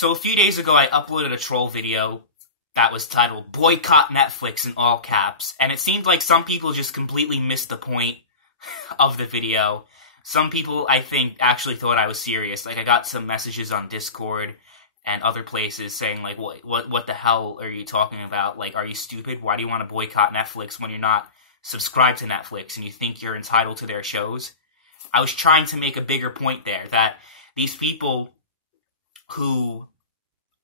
So a few days ago, I uploaded a troll video that was titled "Boycott Netflix" in all caps, and it seemed like some people just completely missed the point of the video. Some people, I think, actually thought I was serious. Like, I got some messages on Discord and other places saying, like, what the hell are you talking about? Like, are you stupid? Why do you want to boycott Netflix when you're not subscribed to Netflix and you think you're entitled to their shows? I was trying to make a bigger point there, that these people who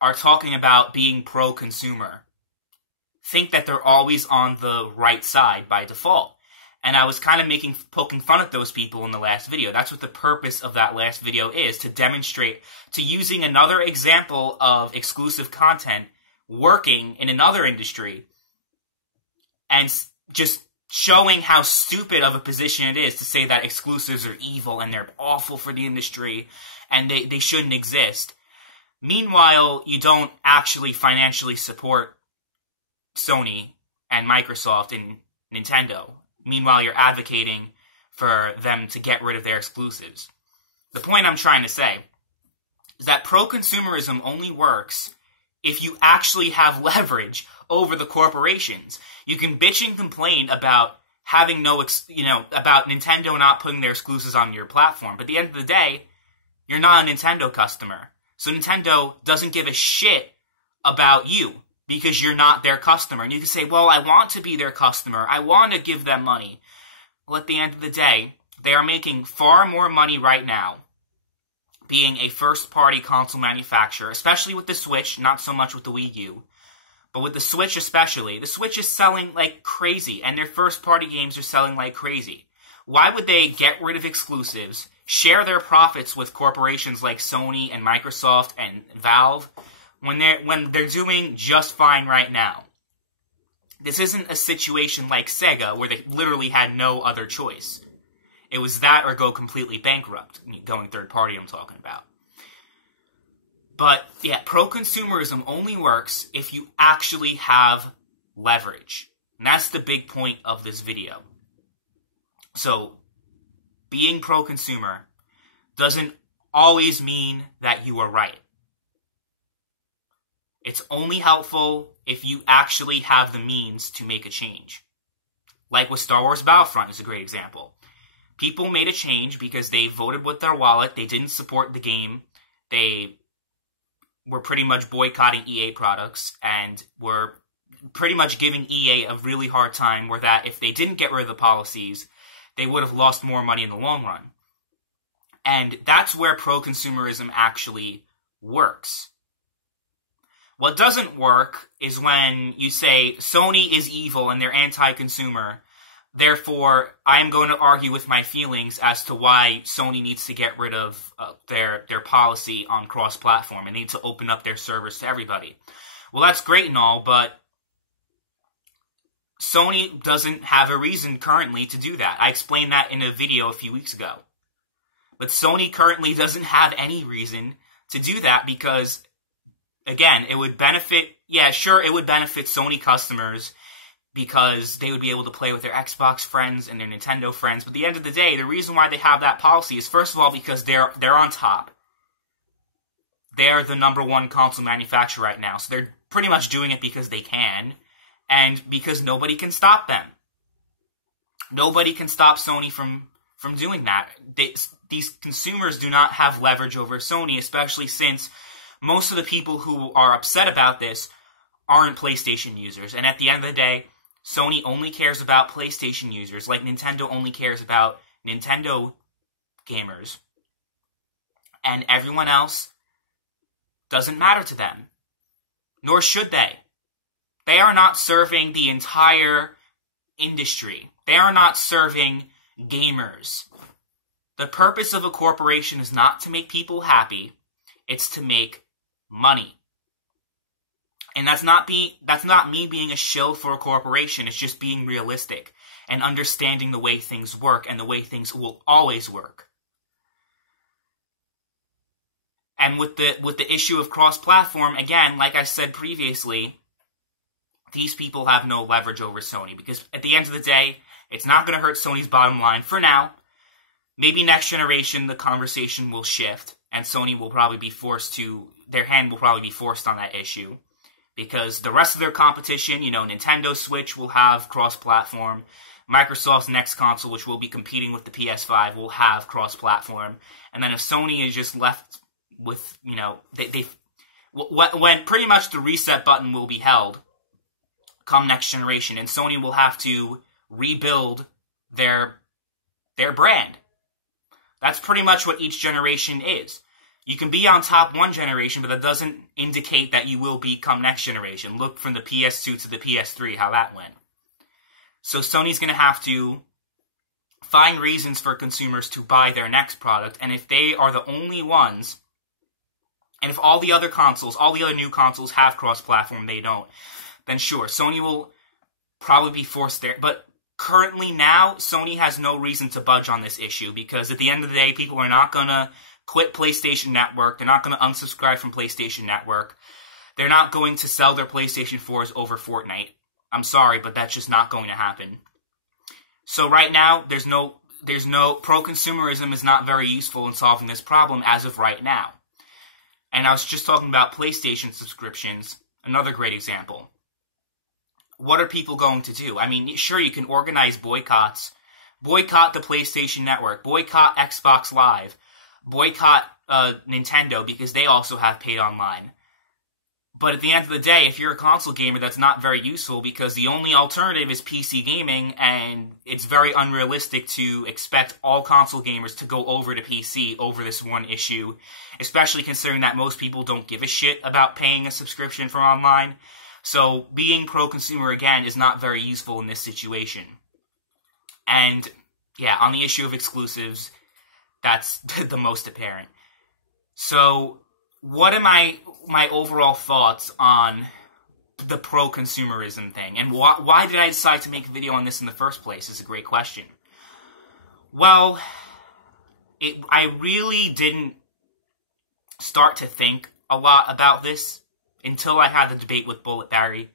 are talking about being pro-consumer think that they're always on the right side by default. And I was kind of poking fun at those people in the last video. That's what the purpose of that last video is, to demonstrate, to using another example of exclusive content working in another industry and just showing how stupid of a position it is to say that exclusives are evil and they're awful for the industry and they shouldn't exist. Meanwhile, you don't actually financially support Sony and Microsoft and Nintendo. Meanwhile, you're advocating for them to get rid of their exclusives. The point I'm trying to say is that pro-consumerism only works if you actually have leverage over the corporations. You can bitch and complain about having about Nintendo not putting their exclusives on your platform, but at the end of the day, you're not a Nintendo customer. So Nintendo doesn't give a shit about you because you're not their customer. And you can say, well, I want to be their customer. I want to give them money. Well, at the end of the day, they are making far more money right now being a first-party console manufacturer, especially with the Switch, not so much with the Wii U. But with the Switch especially, the Switch is selling like crazy, and their first-party games are selling like crazy. Why would they get rid of exclusives, share their profits with corporations like Sony and Microsoft and Valve when they're doing just fine right now? This isn't a situation like Sega where they literally had no other choice. It was that or go completely bankrupt, going third party I'm talking about. But yeah, pro-consumerism only works if you actually have leverage. And that's the big point of this video. So, being pro-consumer doesn't always mean that you are right. It's only helpful if you actually have the means to make a change. Like with Star Wars Battlefront is a great example. People made a change because they voted with their wallet, they didn't support the game, they were pretty much boycotting EA products, and were pretty much giving EA a really hard time, where that if they didn't get rid of the policies, they would have lost more money in the long run. And that's where pro-consumerism actually works. What doesn't work is when you say Sony is evil and they're anti-consumer, therefore I am going to argue with my feelings as to why Sony needs to get rid of their policy on cross-platform and need to open up their servers to everybody. Well, that's great and all, but Sony doesn't have a reason currently to do that. I explained that in a video a few weeks ago. But Sony currently doesn't have any reason to do that because, again, it would benefit, yeah, sure, it would benefit Sony customers because they would be able to play with their Xbox friends and their Nintendo friends. But at the end of the day, the reason why they have that policy is, first of all, because they're on top. They're the #1 console manufacturer right now, so they're pretty much doing it because they can, and because nobody can stop them. Nobody can stop Sony from doing that. These consumers do not have leverage over Sony, especially since most of the people who are upset about this aren't PlayStation users. And at the end of the day, Sony only cares about PlayStation users, like Nintendo only cares about Nintendo gamers. And everyone else doesn't matter to them. Nor should they. They are not serving the entire industry. They are not serving gamers. The purpose of a corporation is not to make people happy. It's to make money. And that's not me being a shill for a corporation. It's just being realistic and understanding the way things work and the way things will always work. And with the issue of cross-platform, again, like I said previously, these people have no leverage over Sony because at the end of the day, it's not going to hurt Sony's bottom line for now. maybe next generation the conversation will shift, and Sony will probably be forced to, their hand will probably be forced on that issue. Because the rest of their competition, Nintendo Switch will have cross-platform. Microsoft's next console, which will be competing with the PS5, will have cross-platform. And then if Sony is just left with, when pretty much the reset button will be held come next generation, and Sony will have to rebuild their brand. That's pretty much what each generation is. You can be on top one generation, but that doesn't indicate that you will be come next generation. Look from the PS2 to the PS3, how that went. So Sony's going to have to find reasons for consumers to buy their next product, and if they are the only ones, and if all the other new consoles have cross-platform, they don't, then sure, Sony will probably be forced there. But currently now, Sony has no reason to budge on this issue, because at the end of the day, people are not going to quit PlayStation Network. They're not going to unsubscribe from PlayStation Network. They're not going to sell their PlayStation 4s over Fortnite. I'm sorry, but that's just not going to happen. So right now, there's no pro-consumerism is not very useful in solving this problem as of right now. And I was just talking about PlayStation subscriptions, another great example. What are people going to do? I mean, sure, you can organize boycotts. Boycott the PlayStation Network. Boycott Xbox Live. Boycott Nintendo because they also have paid online. But at the end of the day, if you're a console gamer, that's not very useful because the only alternative is PC gaming, and it's very unrealistic to expect all console gamers to go over to PC over this one issue, especially considering that most people don't give a shit about paying a subscription for online. So being pro-consumer, again, is not very useful in this situation. And, yeah, on the issue of exclusives, that's the most apparent. So, what are my overall thoughts on the pro-consumerism thing? And why did I decide to make a video on this in the first place is a great question. Well, I really didn't start to think a lot about this until I had the debate with Bullet Barry.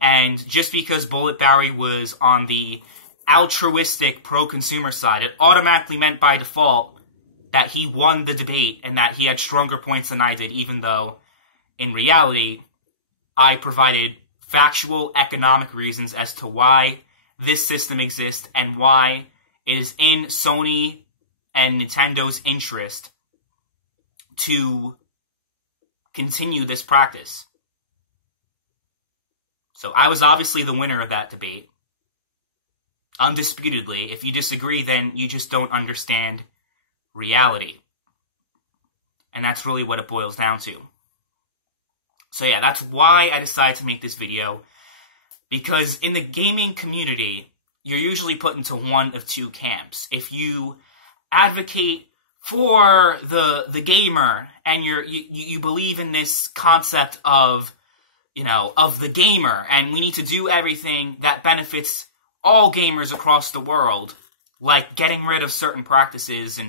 And just because Bullet Barry was on the altruistic pro-consumer side, it automatically meant by default that he won the debate and that he had stronger points than I did, even though, in reality, I provided factual economic reasons as to why this system exists and why it is in Sony and Nintendo's interest to continue this practice. So I was obviously the winner of that debate. Undisputedly. If you disagree, then you just don't understand reality. And that's really what it boils down to. So yeah, that's why I decided to make this video. Because in the gaming community, you're usually put into one of two camps. If you advocate for the gamer, and you believe in this concept of, of the gamer, and we need to do everything that benefits all gamers across the world, like getting rid of certain practices and,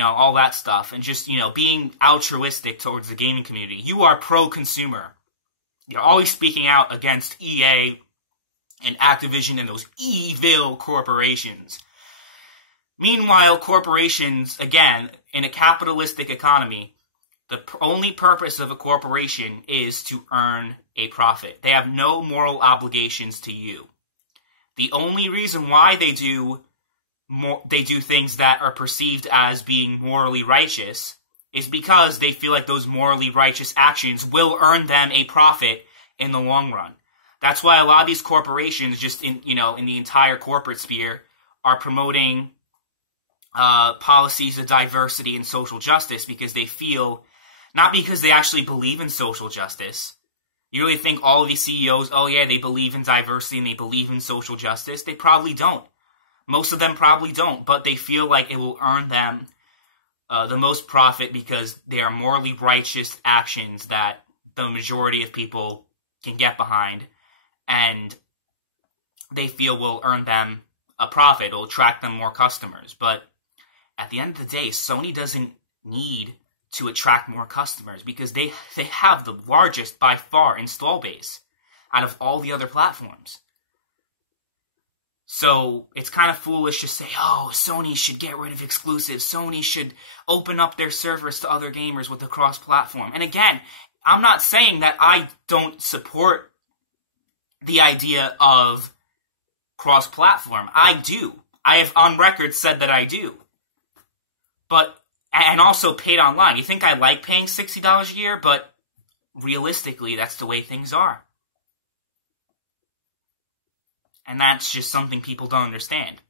all that stuff, and just, being altruistic towards the gaming community. You are pro-consumer. You're always speaking out against EA and Activision and those evil corporations. Meanwhile, corporations, again, in a capitalistic economy, the only purpose of a corporation is to earn a profit. They have no moral obligations to you. The only reason why they do things that are perceived as being morally righteous is because they feel like those morally righteous actions will earn them a profit in the long run. That's why a lot of these corporations, just in the entire corporate sphere, are promoting policies of diversity and social justice because they feel, not because they actually believe in social justice. You really think all of these CEOs, oh yeah, they believe in diversity and they believe in social justice? They probably don't. Most of them probably don't, but they feel like it will earn them the most profit because they are morally righteous actions that the majority of people can get behind, and they feel will earn them a profit. It'll attract them more customers. But at the end of the day, Sony doesn't need to attract more customers because they have the largest, by far, install base out of all the other platforms. So it's kind of foolish to say, oh, Sony should get rid of exclusives. Sony should open up their servers to other gamers with the cross-platform. And again, I'm not saying that I don't support the idea of cross-platform. I do. I have on record said that I do. But, and also paid online. You think I like paying $60 a year? But realistically, that's the way things are. And that's just something people don't understand.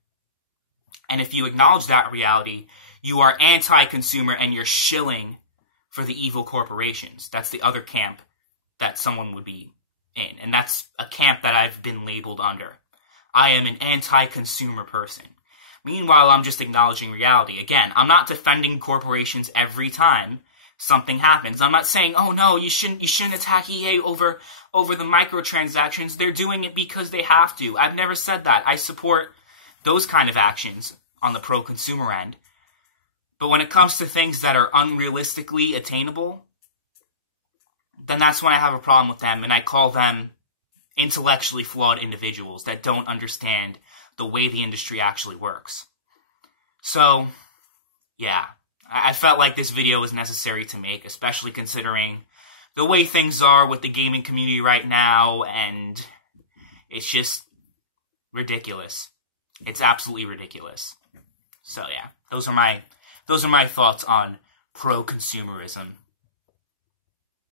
And if you acknowledge that reality, you are anti-consumer and you're shilling for the evil corporations. That's the other camp that someone would be in. And that's a camp that I've been labeled under. I am an anti-consumer person. Meanwhile, I'm just acknowledging reality. Again, I'm not defending corporations every time something happens. I'm not saying, oh no, you shouldn't attack EA over the microtransactions. They're doing it because they have to. I've never said that. I support those kind of actions on the pro-consumer end. But when it comes to things that are unrealistically attainable, then that's when I have a problem with them, and I call them intellectually flawed individuals that don't understand the way the industry actually works. So, yeah, I felt like this video was necessary to make, especially considering the way things are with the gaming community right now, and it's just ridiculous. It's absolutely ridiculous. So yeah, those are my thoughts on pro-consumerism.